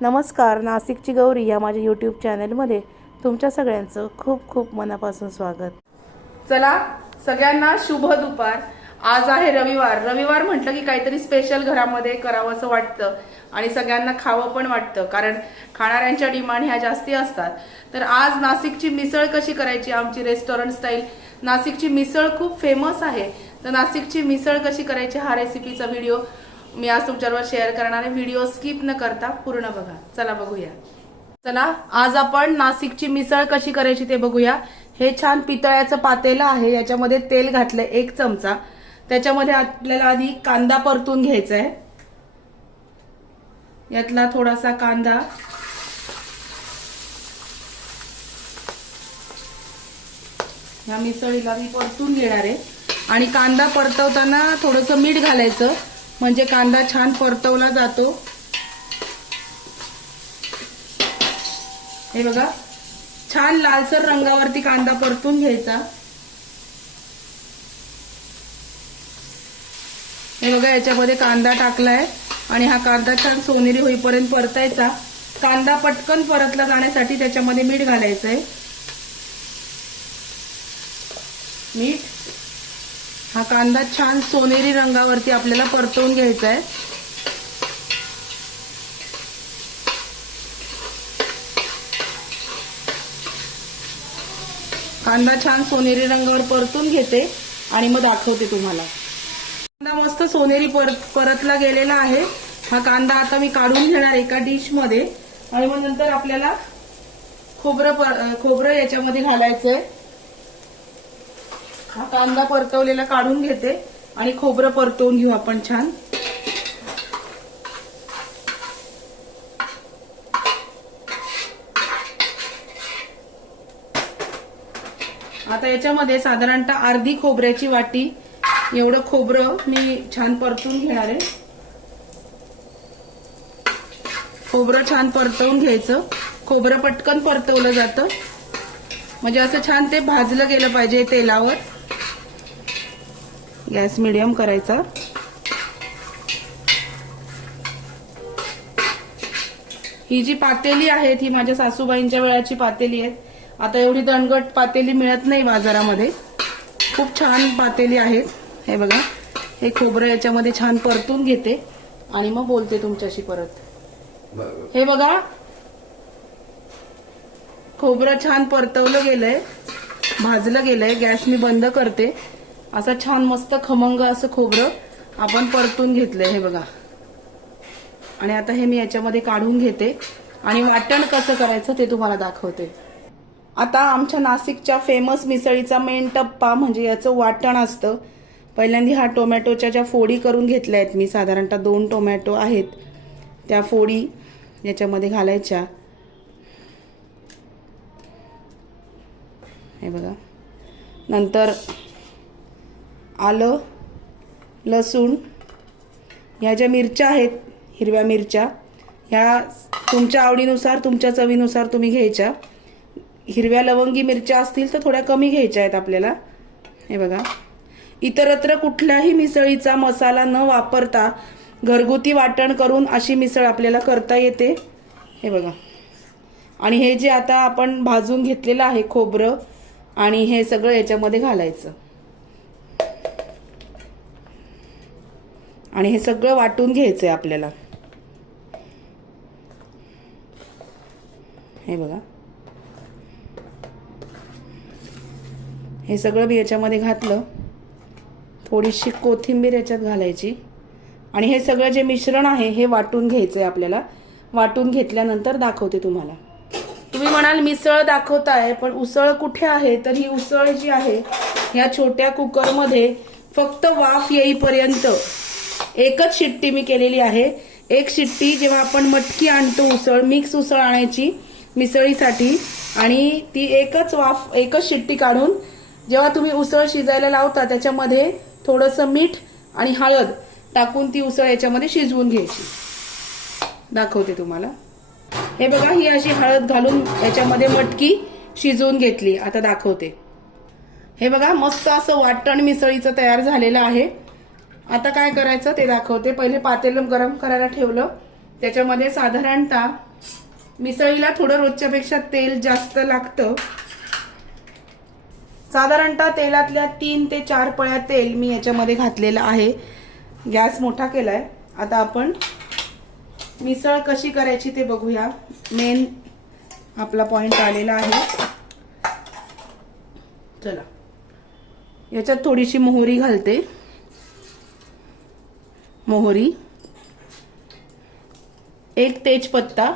नमस्कार, नाशिकची गौरी या माझ्या यूट्यूब चॅनलमध्ये तुमच्या सगळ्यांचं खूप खूप मनापासून स्वागत। चला सगळ्यांना शुभ दुपार। आज आहे रविवार। रविवार म्हटलं की काहीतरी स्पेशल घरामध्ये करावंसं वाटतं आणि सगळ्यांना खावं पण वाटतं, कारण खाणाऱ्यांच्या डिमांड ह्या जास्ती असतात। तर आज नाशिकची मिसळ कशी करायची, आमची रेस्टॉरंट स्टाईल नाशिकची मिसळ खूप फेमस आहे। तर नाशिकची मिसळ कशी करायची हा रेसिपीचा व्हिडिओ मी आज तुमच्याबरोबर शेअर करणार आहे। व्हिडिओ स्किप न करता पूर्ण बघा। चला बघूया। चला आज आपण नाशिकची मिसळ कशी करायची ते बघूया। हे छान पितळ्याचं पातेलं आहे, याच्यामध्ये तेल घातलंय 1 चमचा। त्याच्यामध्ये आपल्याला आधी कांदा परतून घ्यायचा आहे। यातला थोडासा कांदा या मिसळीला मी परतून घेणार आहे आणि कांदा परतवताना थोडंसं मीठ घालायचं, म्हणजे कांदा छान परतवला जातो। हे बघा, छान लालसर रंगावरती कांदा परतून घ्यायचा। हे बघा, याच्यामध्ये कांदा टाकलाय आणि हा कांदा छान सोनेरी होईपर्यंत परतायचा। कांदा पटकन परतला जाण्यासाठी त्याच्यामध्ये मीठ घालायचंय। मीठ, हा कांदा छान सोनेरी रंगावरती आपल्याला परतवून घ्यायचा आहे। कांदा छान सोनेरी रंगावर परतून घेते आणि मग दाखवते तुम्हाला। कांदा मस्त सोनेरी परतला गेलेला आहे। हा कांदा आता मी काढून घेणार एका डिश मध्ये आणि मग नंतर आपल्याला खोबरं याच्यामध्ये घालायचंय। हा कांदा परतवलेला काढून घेते आणि खोबरं परतवून घेऊ आपण छान। आता याच्यामध्ये साधारणतः अर्धी खोबऱ्याची वाटी एवढं खोबरं मी छान परतून घेणार आहे। खोबरं छान परतवून घ्यायचं। खोबरं पटकन परतवलं जातं, म्हणजे असं छान ते भाजलं गेलं पाहिजे तेलावर। गॅस मीडियम करायचा। ही जी पातेली आहे ती माझ्या सासूबाईंच्या वेळाची पातेली आहे। आता एवढी दणगट पातेली मिळत नाही बाजारामध्ये, खूप छान पातेली आहेत। हे बघा, हे खोबरं याच्यामध्ये छान परतून घेते आणि मग बोलते तुमच्याशी परत। हे बघा, खोबरं छान परतवलं गेलंय, भाजलं गेलंय। गॅस मी बंद करते। असं छान मस्त खमंग असं खोबरं आपण परतून घेतलंय, हे बघा। आणि आता हे मी याच्यामध्ये काढून घेते आणि वाटण कसं करायचं ते तुम्हाला दाखवते। आता आमच्या नाशिकच्या फेमस मिसळीचा मेन टप्पा म्हणजे याचं वाटण असतं। पहिल्यांदा हा टोमॅटोच्या ज्या फोडी करून घेतल्या आहेत मी, साधारणतः 2 टोमॅटो आहेत, त्या फोडी याच्यामध्ये घालायच्या। हे बघा, नंतर आलं, लसूण, ह्या ज्या मिरच्या आहेत हिरव्या मिरच्या, ह्या तुमच्या आवडीनुसार तुमच्या चवीनुसार तुम्ही घ्यायच्या। हिरव्या लवंगी मिरच्या असतील तर थोड्या कमी घ्यायच्या आहेत आपल्याला। हे बघा, इतरत्र कुठल्याही मिसळीचा मसाला न वापरता घरगुती वाटण करून अशी मिसळ आपल्याला करता येते। हे बघा, आणि हे जे आता आपण भाजून घेतलेलं आहे खोबरं आणि हे सगळं याच्यामध्ये घालायचं आणि हे सगळं वाटून घ्यायचंय आपल्याला। हे बघा, हे सगळं मी याच्यामध्ये घातलं। थोडीशी कोथिंबीर याच्यात घालायची आणि हे सगळं जे मिश्रण आहे हे वाटून घ्यायचंय आपल्याला। वाटून घेतल्यानंतर दाखवते तुम्हाला। तुम्ही म्हणाल मिसळ दाखवताय पण उसळ कुठे आहे, तर ही उसळ जी आहे ह्या छोट्या कुकरमध्ये फक्त वाफ येईपर्यंत एकच शिट्टी मी केलेली आहे। एक शिट्टी जेव्हा आपण मटकी आणतो, उसळ मिक्स उसळ आणायची मिसळीसाठी, आणि ती एकच शिट्टी काढून जेव्हा तुम्ही उसळ शिजायला लावता त्याच्यामध्ये थोडंसं मीठ आणि हळद टाकून ती उसळ याच्यामध्ये शिजवून घ्यायची। दाखवते तुम्हाला। हे बघा, ही अशी हळद घालून याच्यामध्ये मटकी शिजवून घेतली। आता दाखवते। हे बघा, मस्त असं वाटण मिसळीचं तयार झालेलं आहे। आता काय करायचं ते दाखवते। पहिले पातेलं गरम करायला ठेवलं, त्याच्यामध्ये साधारणतः मिसळीला थोडं रोजच्यापेक्षा तेल जास्त लागतं. साधारणतः तेलातल्या 3 ते 4 पळ्या तेल मी याच्यामध्ये घातलेलं आहे. गॅस मोठा केलाय. आता आपण मिसळ कशी करायची ते बघूया. मेन आपला पॉइंट आलेला आहे. चला, याच्यात थोडीशी मोहरी घालते. मोहरी, 1 तेजपत्ता,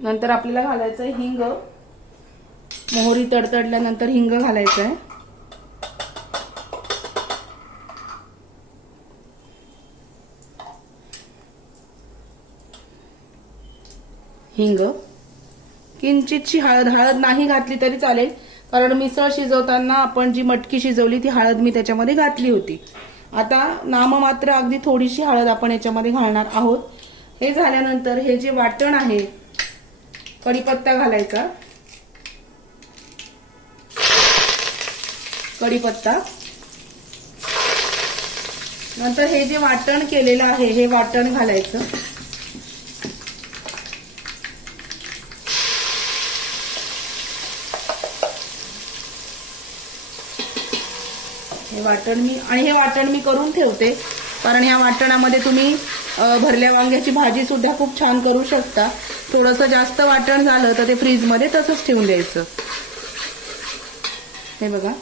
नंतर आपल्याला घालायचं आहे हिंग. मोहरी तडतडल्यानंतर हिंग घालायचं आहे. हिंग, किंचितशी हळद. हळद नाही घातली तरी चालेल, कारण मिसळ शिजवताना आपण जी मटकी शिजवली ती हळद मी त्याच्यामध्ये घातली होती. आता नाममात्र अगदी थोडीशी हळद आपण याच्यामध्ये घालणार आहोत. हे झाल्यानंतर हे जे वाटण आहे, कढीपत्ता घालायचा. कढीपत्ता, नंतर हे जे वाटण केलेलं आहे हे वाटण घालायचं. हे वाटण मी करून ठेवते, कारण ह्या वाटणामध्ये तुम्ही भरल्या वांग्याची भाजी सुद्धा खूप छान करू शकता. थोडंसं जास्त वाटण झालं तर ते फ्रीजमध्ये तसंच ठेवून द्यायचं. हे बघा,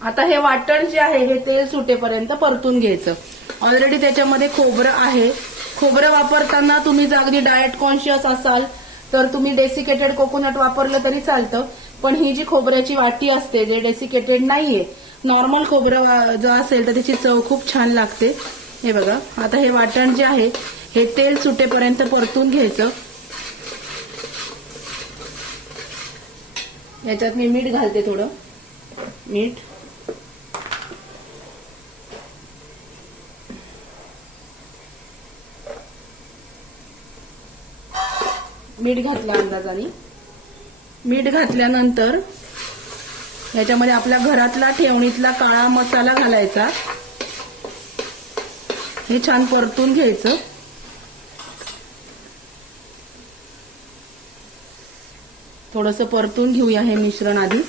आता हे वाटण जे आहे हे तेल सुटेपर्यंत परतून घ्यायचं. ऑलरेडी त्याच्यामध्ये खोबरं आहे. खोबरं वापरताना तुम्ही जर अगदी डाएट कॉन्शियस असाल तर तुम्ही डेसिकेटेड कोकोनट वापरलं तरी चालतं. पण ही जी खोबऱ्याची वाटी असते, जे डेसिकेटेड नाहीये, नॉर्मल खोबरं जर असेल तर त्याची चव खूप छान लागते. हे बघा, आता हे वाटण जे आहे हे तेल सुटेपर्यंत परतून घ्यायचं. याच्यात मी मीठ घालते, थोडं मीठ. मीठ घातलं अंदाजाने. मीठ घातल्यानंतर याच्यामध्ये आपल्या घरातला ठेवणीतला काळा मसाला घालायचा. हे छान परतून घ्यायचं. थोडंसं परतून घेऊया हे मिश्रण आधी.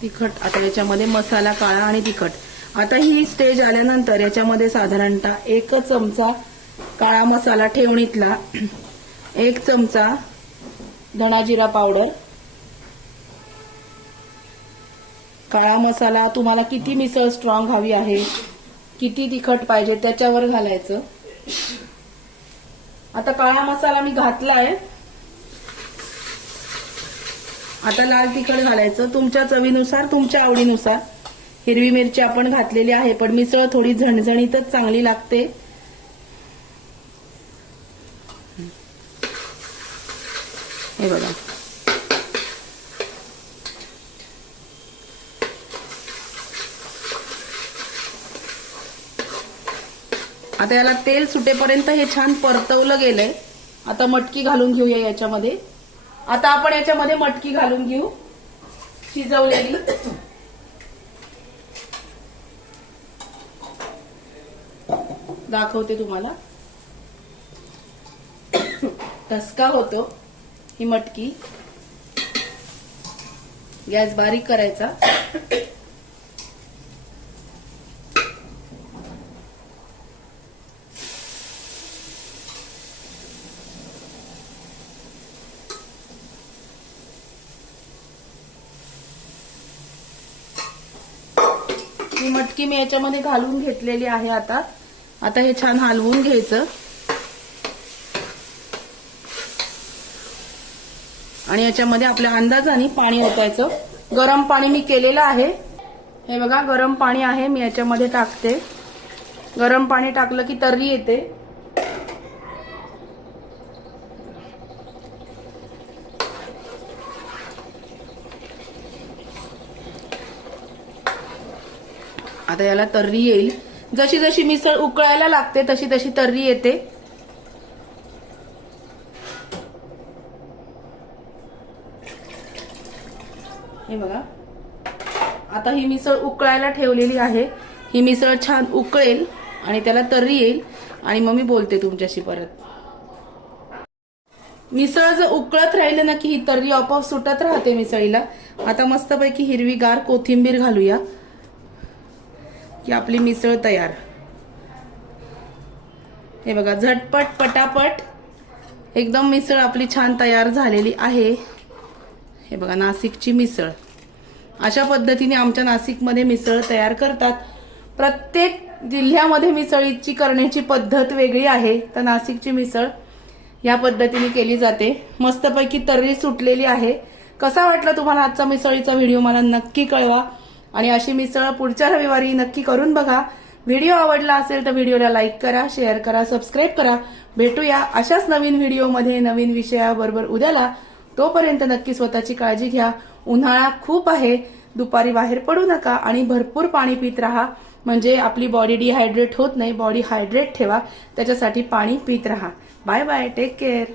तिखट, आता याच्यामध्ये मसाला काळा आणि तिखट. आता ही स्टेज आल्यानंतर याच्यामध्ये साधारणतः 1 चमचा काळा मसाला ठेवणीतला, 1 चमचा धना जिरा पावडर. काळा मसाला तुम्हाला किती मिसळ स्ट्रॉंग हवी आहे, किती तिखट पाहिजे त्याच्यावर घालायचं. आता काळा मसाला मी घातलाय. आता लाल तिखट घालायचं तुमच्या चवीनुसार, तुमच्या आवडीनुसार. हिरवी मिरची आपण घातलेली आहे, पण मिसळ थोडी झणझणीतच चांगली लागते. हे बघा, आता याला तेल सुटेपर्यंत हे छान परतवलं गेलंय. आता मटकी घालून घेऊया याच्यामध्ये. आता आपण याच्यामध्ये मटकी घालून घेऊ, शिजवलेली. दाखवते तुम्हाला, ठसका होतो ही मटकी. गॅस बारीक करायचा. ही मटकी मी याच्यामध्ये घालून घेतलेली आहे. आता हे छान हलवून घ्यायचं आणि याच्यामध्ये आपल्या अंदाजाने पाणी ओतायचं. गरम पाणी मी केलेलं आहे. हे बघा, गरम पाणी आहे, मी याच्यामध्ये टाकते. गरम पाणी टाकलं की तर्री येते. आता याला तर्री येईल. जशी जशी मिसळ उकळायला लागते तशी तशी तर्री येते. हे बघा, आता ही मिसळ उकळायला ठेवलेली आहे. ही मिसळ छान उकळेल आणि त्याला तर्री येईल आणि मग मी बोलते तुमच्याशी परत. मिसळ जर उकळत राहिलं ना की ही तर्री आपोआप सुटत राहते मिसळीला. आता मस्तपैकी हिरवीगार कोथिंबीर घालूया की आपली मिसळ तयार. हे बघा, झटपट पटापट एकदम मिसळ आपली छान तयार झालेली आहे. हे बघा, नाशिकची मिसळ. अशा पद्धतीने आमच्या नाशिकमध्ये मिसळ तयार करतात. प्रत्येक जिल्ह्यामध्ये मिसळीची करण्याची पद्धत वेगळी आहे. तर नाशिकची मिसळ या पद्धतीने केली जाते. मस्तपैकी तर्री सुटलेली आहे. कसा वाटला तुम्हाला आजचा मिसळीचा व्हिडिओ मला नक्की कळवा. आणि अशी मिसळ पुढच्या रविवारी नक्की करून बघा. व्हिडिओ आवडला असेल तर व्हिडिओला लाईक करा, शेअर करा, सबस्क्राईब करा. भेटूया अशाच नवीन व्हिडिओमध्ये नवीन विषयाबरोबर उद्याला. तोपर्यंत नक्की स्वतःची काळजी घ्या. उन्हाळा खूप आहे, दुपारी बाहेर पडू नका आणि भरपूर पाणी पित राहा. म्हणजे आपली बॉडी डिहायड्रेट होत नाही. बॉडी हायड्रेट ठेवा, त्याच्यासाठी पाणी पित राहा. Bye bye, take care.